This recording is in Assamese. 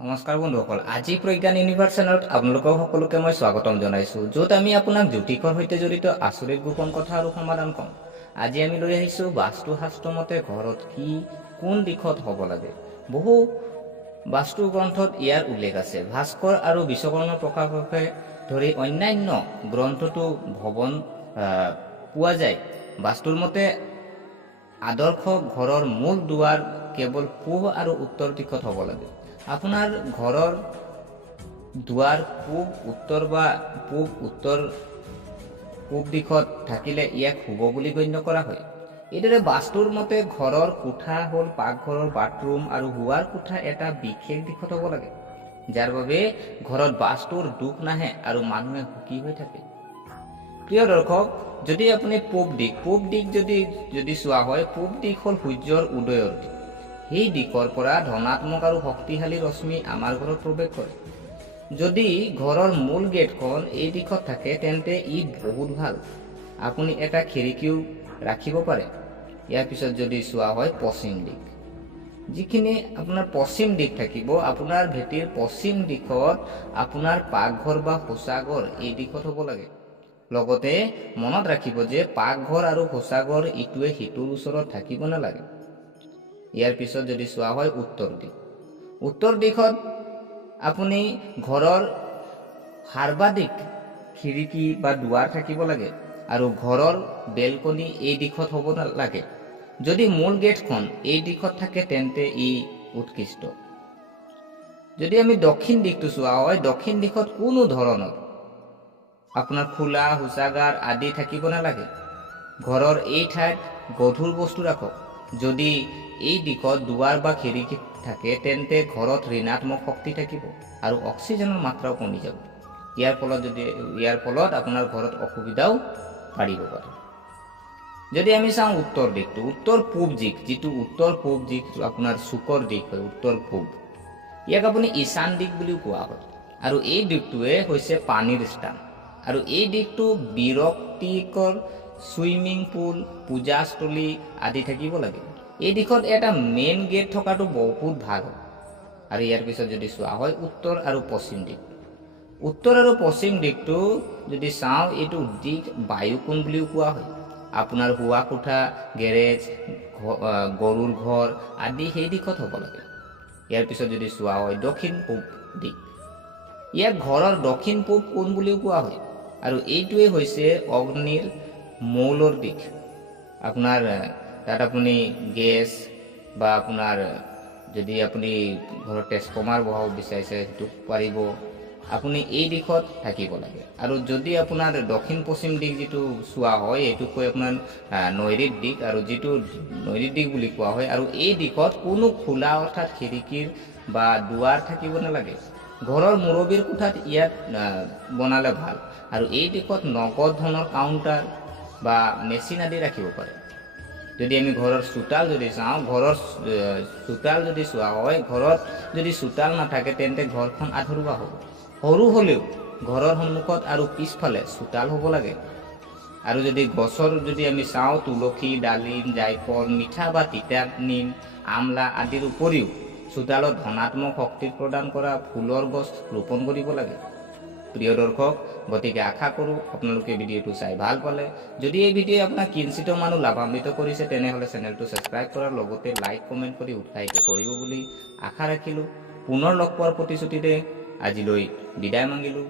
নমস্কাৰ বন্ধুসকল, আজি প্ৰজ্ঞান ইউনিভাৰ্ছ চেনেলত আপোনালোকক সকলোকে মই স্বাগতম জনাইছোঁ, য'ত আমি আপোনাক জ্যোতিষৰ সৈতে জড়িত আচৰিত গোপন কথা আৰু সমাধান কম। আজি আমি লৈ আহিছোঁ বাস্তুশাস্ত্ৰ মতে ঘৰত কি কোন দিশত হ'ব লাগে। বহু বাস্তু গ্ৰন্থত ইয়াৰ উল্লেখ আছে। ভাস্কৰ আৰু বিশ্বকৰ্ম প্ৰকাশকে ধৰি অন্যান্য গ্ৰন্থতো ভৱন পোৱা যায়। বাস্তুৰ মতে আদৰ্শ ঘৰৰ মূল দুৱাৰ কেৱল পূব আৰু উত্তৰ দিশত হ'ব লাগে। আপোনাৰ ঘৰৰ দুৱাৰ পূব উত্তৰ বা পূব দিশত থাকিলে ইয়াক শুভ বুলি গণ্য কৰা হয়। এইদৰে বাস্তুৰ মতে ঘৰৰ কোঠা হ'ল পাকঘৰৰ বাথৰুম আৰু শোৱাৰ কোঠা এটা বিশেষ দিশত হ'ব লাগে, যাৰ বাবে ঘৰত বাস্তুৰ দুখ নাহে আৰু মানুহে সুখী হৈ থাকে। প্ৰিয় দৰ্শক, যদি আপুনি পূব দিশ যদি চোৱা হয়, পূব দিশ হ'ল সূৰ্যৰ উদয়ৰ দিশ। সেই দিশৰ পৰা ধনাত্মক আৰু শক্তিশালী ৰশ্মি আমাৰ ঘৰত প্ৰৱেশ কৰে। যদি ঘৰৰ মূল গেটখন এই দিশত থাকে তেন্তে ই বহুত ভাল। আপুনি এটা খিৰিকীও ৰাখিব পাৰে। ইয়াৰ পিছত যদি চোৱা হয় পশ্চিম দিশ, যিখিনি আপোনাৰ পশ্চিম দিশ থাকিব, আপোনাৰ ভেটিৰ পশ্চিম দিশত আপোনাৰ পাকঘৰ বা শৌচাগাৰ এই দিশত হ'ব লাগে। লগতে মনত ৰাখিব যে পাকঘৰ আৰু শৌচাগাৰ ইটোৱে সিটোৰ ওচৰত থাকিব নালাগে। ইয়াৰ পিছত যদি চোৱা হয় উত্তৰ দিশত আপুনি ঘৰৰ সৰ্বাধিক খিৰিকী বা দুৱাৰ থাকিব লাগে আৰু ঘৰৰ বেলকনি এই দিশত হ'ব নালাগে। যদি মূল গেটখন এই দিশত থাকে তেন্তে ই উৎকৃষ্ট। যদি আমি দক্ষিণ দিশটো চোৱা হয়, দক্ষিণ দিশত কোনো ধৰণৰ আপোনাৰ খোলা শৌচাগাৰ আদি থাকিব নালাগে। ঘৰৰ এই ঠাইত গধুৰ বস্তু ৰাখক। যদি এই দিশত দুৱাৰ বা খিৰিকী থাকে তেন্তে ঘৰত ঋণাত্মক শক্তি থাকিব আৰু অক্সিজেনৰ মাত্ৰাও কমি যাব। ইয়াৰ ফলত আপোনাৰ ঘৰত অসুবিধাও বাঢ়িব পাৰে। যদি আমি চাওঁ উত্তৰ দিশটো, উত্তৰ পূব দিশ আপোনাৰ চুকৰ দিশ হয়, উত্তৰ পূব। ইয়াক আপুনি ঈশান দিশ বুলিও কোৱা হয় আৰু এই দিশটোৱে হৈছে পানীৰ স্থান। আৰু এই দিশটো বিৰক্তিকৰ ছুইমিং পুল, পূজাস্থলী আদি থাকিব লাগে। এই দিশত এটা মেইন গেট থকাটো বহুত ভাল। আৰু ইয়াৰ পিছত যদি চোৱা হয় উত্তৰ আৰু পশ্চিম দিশটো যদি চাওঁ, এইটো দিশ বায়ুকোণ বুলিও কোৱা হয়। আপোনাৰ শোৱা কোঠা, গেৰেজ, গৰুৰ ঘৰ আদি সেই দিশত হ'ব লাগে। ইয়াৰ পিছত যদি চোৱা হয় দক্ষিণ পূব দিশ, ইয়াক ঘৰৰ দক্ষিণ পূব কোণ বুলিও কোৱা হয় আৰু এইটোৱে হৈছে অগ্নিৰ মৌলৰ দিশ। আপোনাৰ তাত আপুনি গেছ বা আপোনাৰ যদি আপুনি ঘৰত ট্ৰেন্সফৰ্মাৰ বহাব বিচাৰিছে সেইটো পাৰিব। আপুনি এই দিশত থাকিব লাগে। আৰু যদি আপোনাৰ দক্ষিণ পশ্চিম দিশ যিটো চোৱা হয়, এইটোক কৈ আপোনাৰ নৈৰিত দিশ, আৰু যিটো নৈৰিত দিশ বুলি কোৱা হয়। আৰু এই দিশত কোনো খোলা অৰ্থাৎ খিৰিকীৰ বা দুৱাৰ থাকিব নালাগে। ঘৰৰ মুৰব্বীৰ কোঠাত ইয়াত বনালে ভাল। আৰু এই দিশত নগদ ধনৰ কাউণ্টাৰ বা মেচিন আদি ৰাখিব পাৰে। যদি আমি ঘৰৰ চোতাল যদি চাওঁ, ঘৰত যদি চোতাল নাথাকে তেন্তে ঘৰখন আধৰুৱা হ'ব। সৰু হ'লেও ঘৰৰ সন্মুখত আৰু পিছফালে চোতাল হ'ব লাগে। আৰু যদি গছৰ যদি আমি চাওঁ, তুলসী, ডালিম, জাইফল, মিঠা বা তিতা নিম, আমলা আদিৰ উপৰিও চোতালত ধনাত্মক শক্তি প্ৰদান কৰা ফুলৰ গছ ৰোপণ কৰিব লাগে। প্ৰিয় দৰ্শক, গতিকে আশা কৰোঁ আপোনালোকে ভিডিঅ'টো চাই ভাল পালে। যদি এই ভিডিঅ'ই আপোনাক কিঞ্চিতো মানুহ লাভান্বিত কৰিছে তেনেহ'লে চেনেলটো ছাবস্ক্ৰাইব কৰাৰ লগতে লাইক কমেণ্ট কৰি উৎসাহিত কৰিব বুলি আশা ৰাখিলোঁ। পুনৰ লগ পোৱাৰ প্ৰতিশ্ৰুতিৰে আজিলৈ বিদায় মাগিলোঁ।